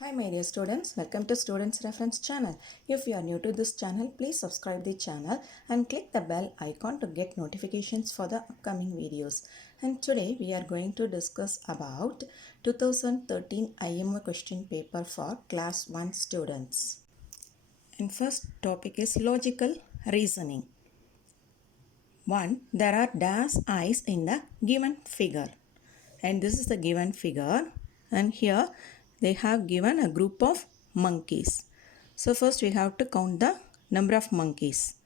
Hi my dear students, welcome to Students Reference Channel. If you are new to this channel, please subscribe the channel and click the bell icon to get notifications for the upcoming videos. And today we are going to discuss about 2013 IMO question paper for class 1 students. And first topic is logical reasoning. 1. There are dash eyes in the given figure. And this is the given figure. And here they have given a group of monkeys. So first we have to count the number of monkeys.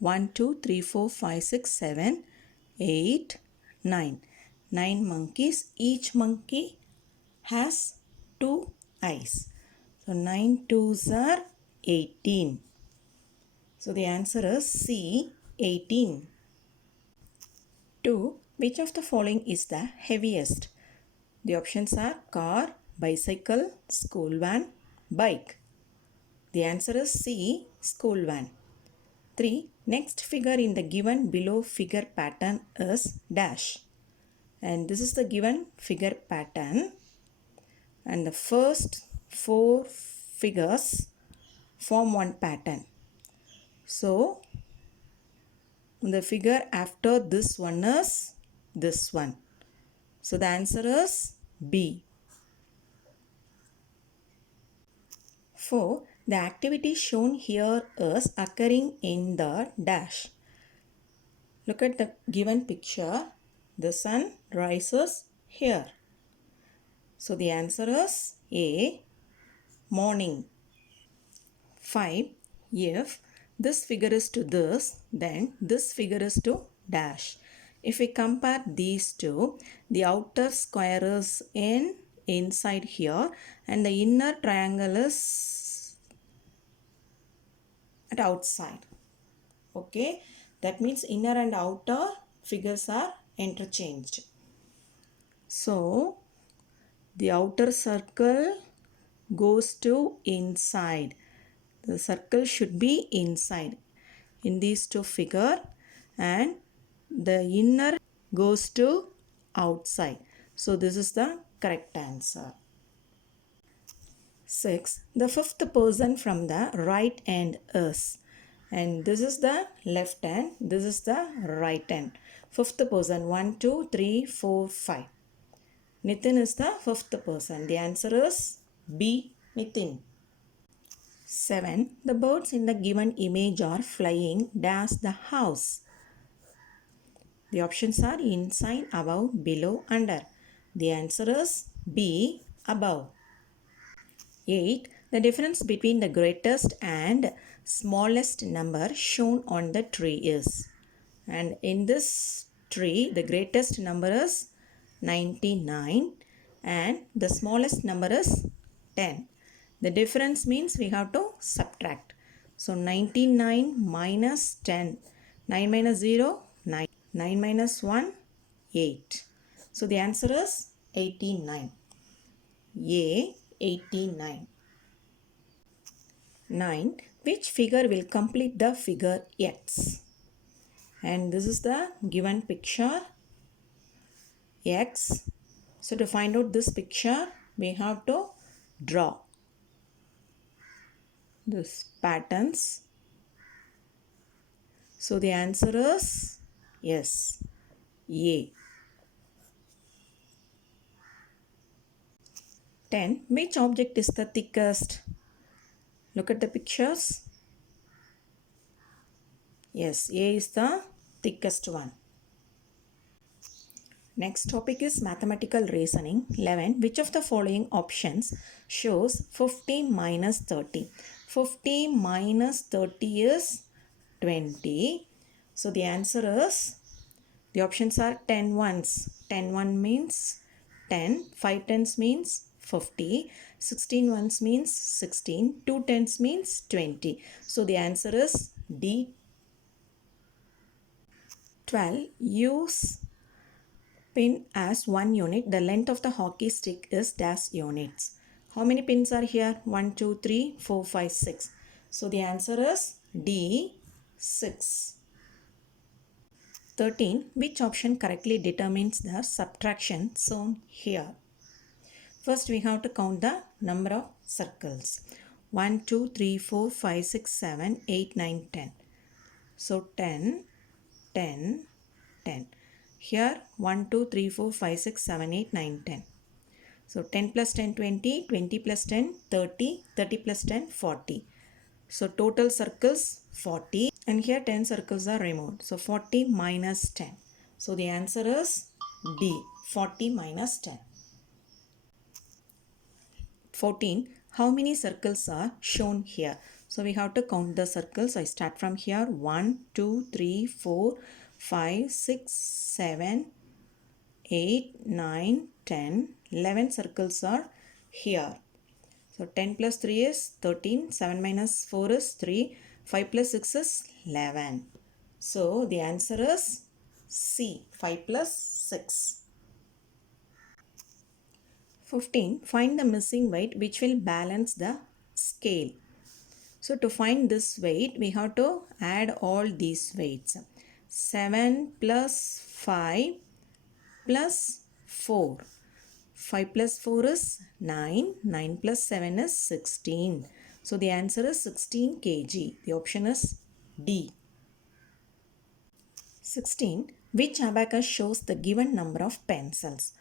1, 2, 3, 4, 5, 6, 7, 8, 9. 9 monkeys. Each monkey has 2 eyes. So 9 twos are 18. So the answer is C, 18. 2. Which of the following is the heaviest? The options are car, bicycle, school van, bike. The answer is C, school van. 3. Next figure in the given below figure pattern is dash. And this is the given figure pattern. And the first 4 figures form one pattern. So, the figure after this one is this one. So, the answer is B. 4. The activity shown here is occurring in the dash. Look at the given picture. The sun rises here. So the answer is A, morning. 5. If this figure is to this, then this figure is to dash. If we compare these two, the outer square is inside here and the inner triangle is at outside. Okay, that means inner and outer figures are interchanged. So the outer circle goes to inside. The circle should be inside in these two figure and the inner goes to outside. So this is the correct answer. 6. The fifth person from the right hand is. And this is the left hand. This is the right hand. Fifth person. 1, 2, 3, 4, 5. Nitin is the fifth person. The answer is B. Nitin. 7. The birds in the given image are flying dash the house. The options are inside, above, below, under. The answer is B. Above. 8. The difference between the greatest and smallest number shown on the tree is. And in this tree, the greatest number is 99 and the smallest number is 10. The difference means we have to subtract. So 99 minus 10. 9 minus 0, 9. 9 minus 1, 8. So the answer is 89. A, 89. 9. Which figure will complete the figure X? And this is the given picture X. So to find out this picture, we have to draw this patterns. So the answer is yes, A. 10. Which object is the thickest? Look at the pictures. Yes, A is the thickest one. Next topic is mathematical reasoning. 11. Which of the following options shows 50 minus 30? 50 minus 30 is 20. So the answer is, the options are 10 ones. 10 1 means 10. 5 tens means 50. 16 ones means 16. 2 tens means 20. So the answer is D. 12. Use pin as 1 unit. The length of the hockey stick is dash units. How many pins are here? 1, 2, 3, 4, 5, 6. So the answer is D, 6. 13. Which option correctly determines the subtraction shown here? First we have to count the number of circles. 1, 2, 3, 4, 5, 6, 7, 8, 9, 10. So 10, 10, 10. Here 1, 2, 3, 4, 5, 6, 7, 8, 9, 10. So 10 plus 10, 20, 20 plus 10, 30, 30 plus 10, 40. So total circles 40 and here 10 circles are removed. So 40 minus 10. So the answer is D, 40 minus 10. 14. How many circles are shown here? So we have to count the circles. I start from here. 1, 2, 3, 4, 5, 6, 7, 8, 9, 10, 11 circles are here. So 10 plus 3 is 13, 7 minus 4 is 3, 5 plus 6 is 11. So the answer is C, 5 plus 6. 15. Find the missing weight which will balance the scale. So to find this weight, we have to add all these weights. 7 plus 5 plus 4. 5 plus 4 is 9. 9 plus 7 is 16. So the answer is 16 kg. The option is D. 16. Which abacus shows the given number of pencils?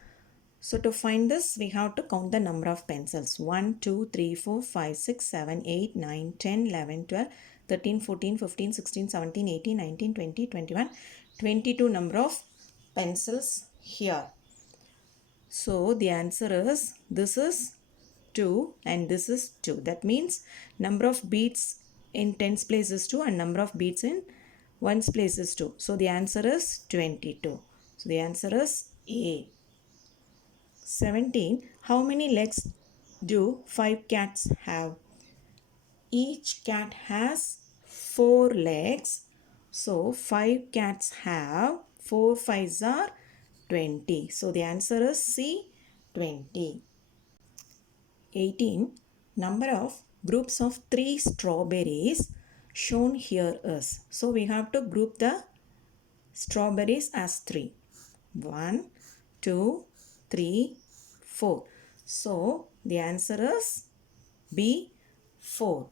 So to find this, we have to count the number of pencils. 1, 2, 3, 4, 5, 6, 7, 8, 9, 10, 11, 12, 13, 14, 15, 16, 17, 18, 19, 20, 21, 22 number of pencils here. So the answer is, this is 2 and this is 2. That means number of beads in tens place is 2 and number of beads in ones place is 2. So the answer is 22. So the answer is A. 17. How many legs do 5 cats have? Each cat has 4 legs. So 5 cats have 4 5s are 20. So the answer is C, 20. 18. Number of groups of 3 strawberries shown here is. So we have to group the strawberries as 3. 1, 2, 3, 4. So the answer is B, 4.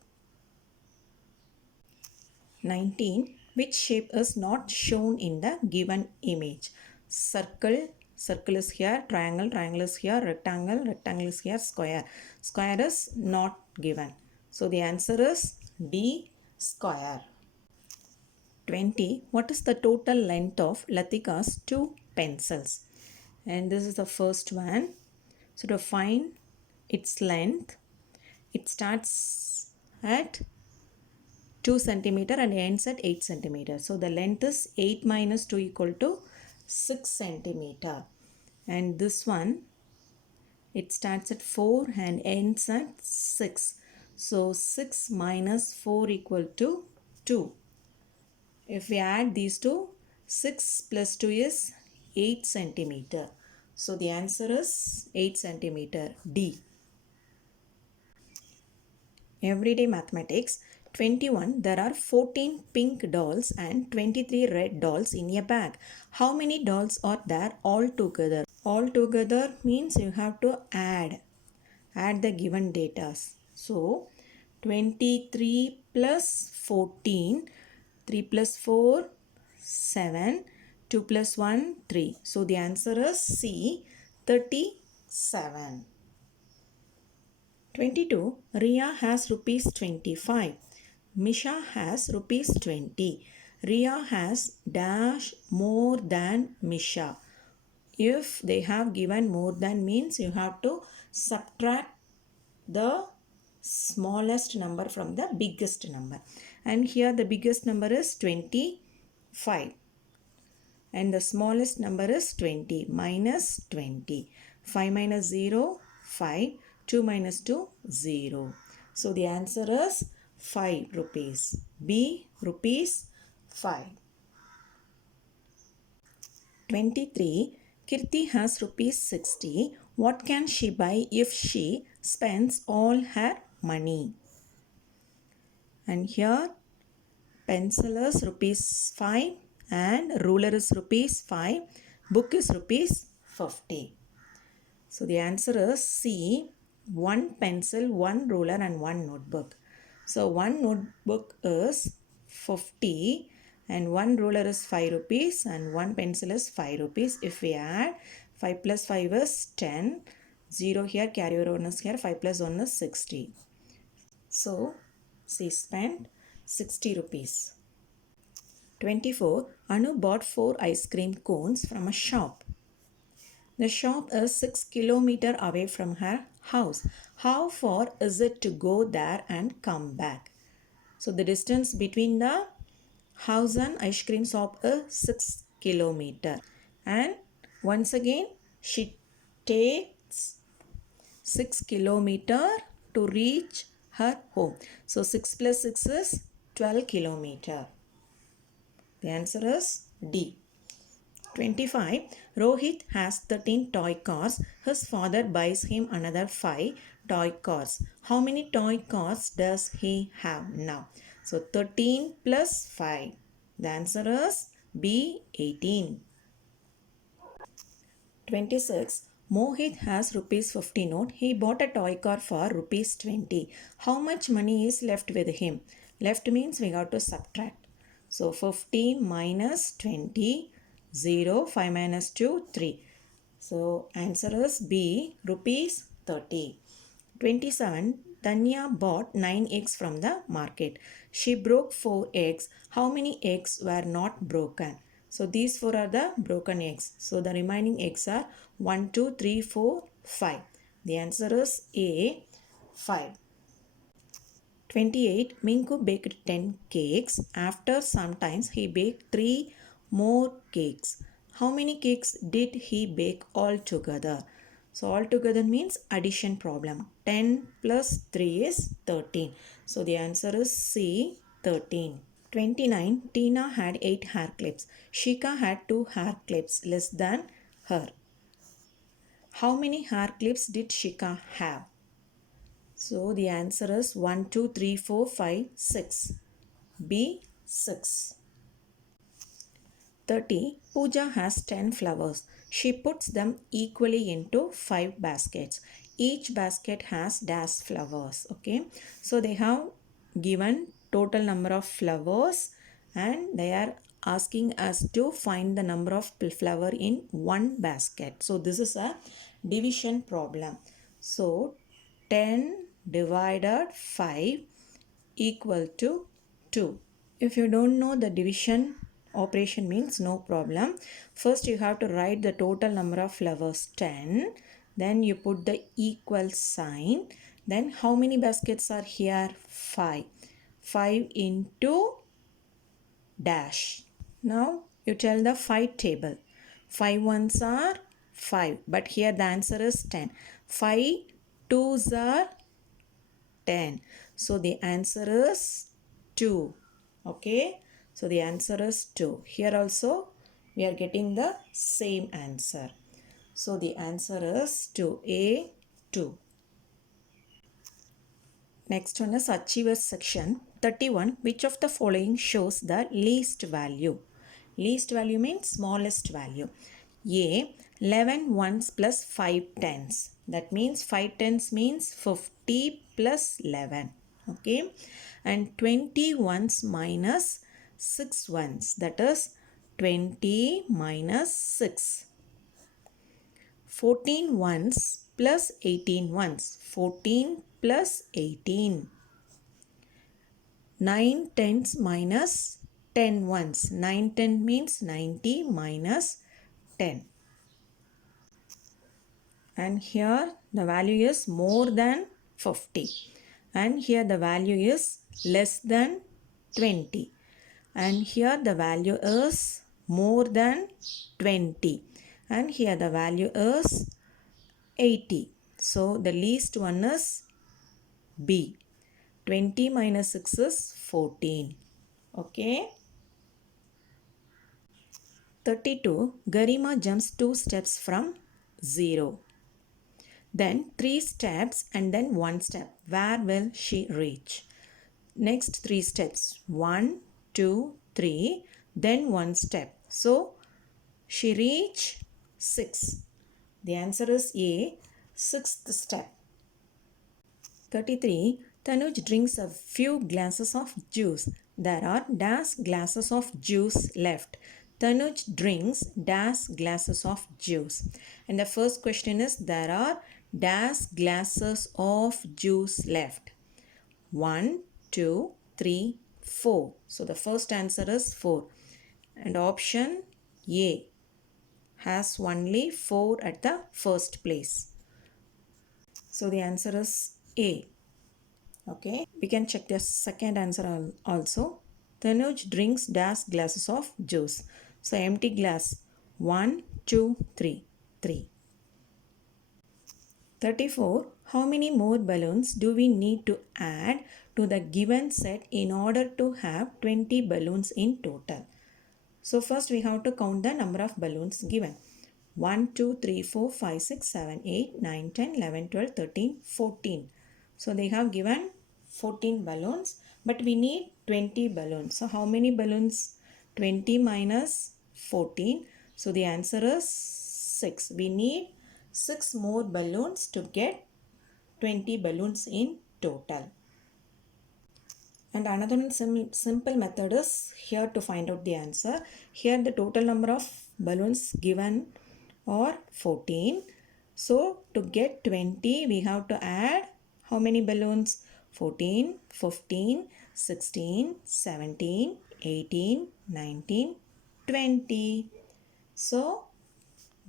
19. Which shape is not shown in the given image? Circle, circle is here, triangle, triangle is here, rectangle, rectangle is here, square. Square is not given. So the answer is D, square. 20. What is the total length of Latika's 2 pencils? And this is the first one. So to find its length, it starts at 2 centimeter and ends at 8 centimeter. So the length is 8 minus 2 equal to 6 centimeter. And this one, it starts at 4 and ends at 6. So 6 minus 4 equal to 2. If we add these two, 6 plus 2 is 8 centimeter. So the answer is 8 centimeter, D. Everyday mathematics. 21. There are 14 pink dolls and 23 red dolls in a bag. How many dolls are there all together? All together means you have to add the given data. So 23 plus 14, 3 plus 4, 7, 2 plus 1, 3. So the answer is C, 37. 22. Ria has rupees 25. Misha has rupees 20. Ria has dash more than Misha. If they have given more than means you have to subtract the smallest number from the biggest number. And here the biggest number is 25. And the smallest number is 20 minus 20. 5 minus 0, 5. 2 minus 2, 0. So the answer is 5 rupees. B, rupees 5. 23. Kirti has rupees 60. What can she buy if she spends all her money? And here pencil is rupees 5 and ruler is rupees 5. Book is rupees 50. So the answer is C, one pencil, one ruler and one notebook. So one notebook is 50 and one ruler is 5 rupees and one pencil is 5 rupees. If we add 5 plus 5 is 10, 0 here, carry over 1 is here, 5 plus 1 is 60. So she spent 60 rupees. 24. Anu bought 4 ice cream cones from a shop. The shop is 6 kilometers away from her house. How far is it to go there and come back? So the distance between the house and ice cream shop is 6 kilometers. And once again, she takes 6 kilometers to reach her home. So 6 plus 6 is 12 kilometers. The answer is D. 25. Rohit has 13 toy cars. His father buys him another 5 toy cars. How many toy cars does he have now? So 13 plus 5. The answer is B, 18. 26. Mohit has rupees 50 note. He bought a toy car for rupees 20. How much money is left with him? Left means we have to subtract. So 15 minus 20, 0, 5 minus 2, 3. So answer is B, rupees 30. 27. Tanya bought 9 eggs from the market. She broke 4 eggs. How many eggs were not broken? So these 4 are the broken eggs. So the remaining eggs are 1, 2, 3, 4, 5. The answer is A, 5. 28. Minku baked 10 cakes. After some time, he baked 3 more cakes. How many cakes did he bake altogether? So altogether means addition problem. 10 plus 3 is 13. So the answer is C, 13. 29. Tina had 8 hair clips. Shika had 2 hair clips less than her. How many hair clips did Shika have? So the answer is 1, 2, 3, 4, 5, 6. B, 6. 30. Pooja has 10 flowers. She puts them equally into 5 baskets. Each basket has dash flowers. Okay. So they have given total number of flowers and they are asking us to find the number of flower in one basket. So this is a division problem. So 10 divided 5 equal to 2. If you don't know the division operation means no problem. First you have to write the total number of flowers 10. Then you put the equal sign. Then how many baskets are here? 5. 5 into dash. Now you tell the 5 table. 5 ones are 5. But here the answer is 10. 5 twos are 10. So the answer is 2. Okay. So the answer is 2. Here also we are getting the same answer. So the answer is 2A, 2. Next one is Achievers section. 31. Which of the following shows the least value? Least value means smallest value. A. 11 ones plus 5 tens. That means 5 tens means 50 plus 11. Okay. And 20 ones minus 6 ones. That is 20 minus 6. 14 ones plus 18 ones. 14 plus 18. 9 tens minus 10 ones. 9 10 means 90 minus 10. And here the value is more than 50. And here the value is less than 20. And here the value is more than 20. And here the value is 80. So the least one is B. 20 minus 6 is 14. Okay. 32. Garima jumps 2 steps from 0. Then 3 steps and then 1 step. Where will she reach? Next 3 steps. 1, 2, 3. Then 1 step. So she reach 6. The answer is A, sixth step. 33. Tanuj drinks a few glasses of juice. There are dash glasses of juice left. Tanuj drinks dash glasses of juice. And the first question is, there are dash glasses of juice left. 1, 2, 3, 4. So the first answer is 4. And option A has only 4 at the first place. So the answer is A. Okay, we can check the second answer also. Tanuj drinks dash glasses of juice. So empty glass. 1, 2, 3. 3. 34. How many more balloons do we need to add to the given set in order to have 20 balloons in total? So first we have to count the number of balloons given. 1, 2, 3, 4, 5, 6, 7, 8, 9, 10, 11, 12, 13, 14. So they have given 14 balloons, but we need 20 balloons. So how many balloons? 20 minus 14. So the answer is 6. We need 6 more balloons to get 20 balloons in total. And another simple method is here to find out the answer. Here the total number of balloons given are 14. So to get 20, we have to add how many balloons? 14, 15, 16, 17, 18, 19, 20. So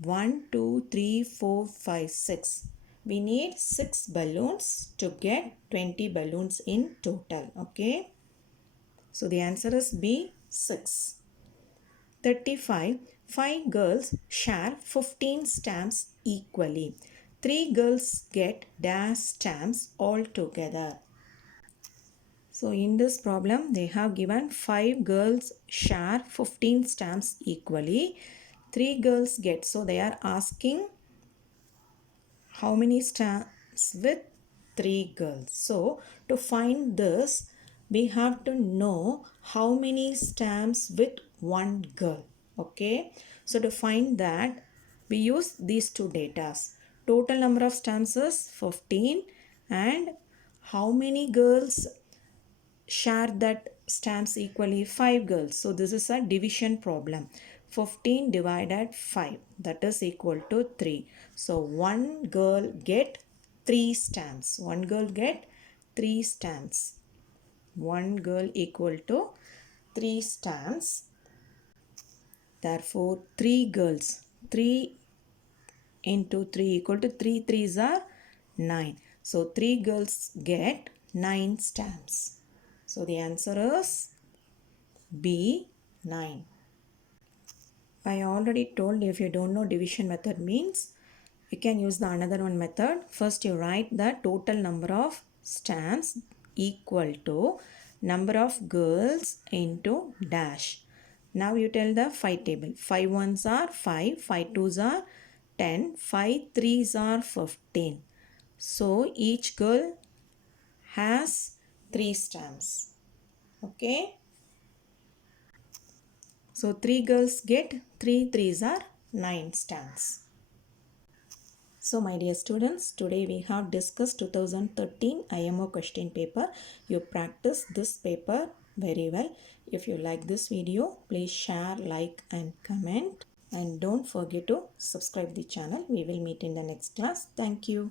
1, 2, 3, 4, 5, 6. We need 6 balloons to get 20 balloons in total. Okay. So the answer is B, 6. 35. 5 girls share 15 stamps equally. 3 girls get dash stamps altogether. So in this problem, they have given 5 girls share 15 stamps equally. 3 girls get. So they are asking how many stamps with 3 girls. So to find this, we have to know how many stamps with 1 girl. Okay. So to find that, we use these two datas. Total number of stamps is 15 and how many girls share that stamps equally? 5 girls. So this is a division problem. 15 divided 5, that is equal to 3. So one girl get 3 stamps. One girl get 3 stamps. One girl equal to 3 stamps. Therefore 3 girls. 3 into 3 equal to 3 threes are 9. So 3 girls get 9 stamps. So the answer is B, 9. I already told you, if you don't know division method means, you can use the another one method. First you write the total number of stamps equal to number of girls into dash. Now you tell the 5 table. 5 ones are 5, 5 twos are 10, 5 threes are 15. So each girl has 3 stamps. Okay. So 3 girls get 3 threes are 9 stamps. So my dear students, today we have discussed 2013 IMO question paper. You practice this paper very well. If you like this video, please share, like and comment. And don't forget to subscribe the channel. We will meet in the next class. Thank you.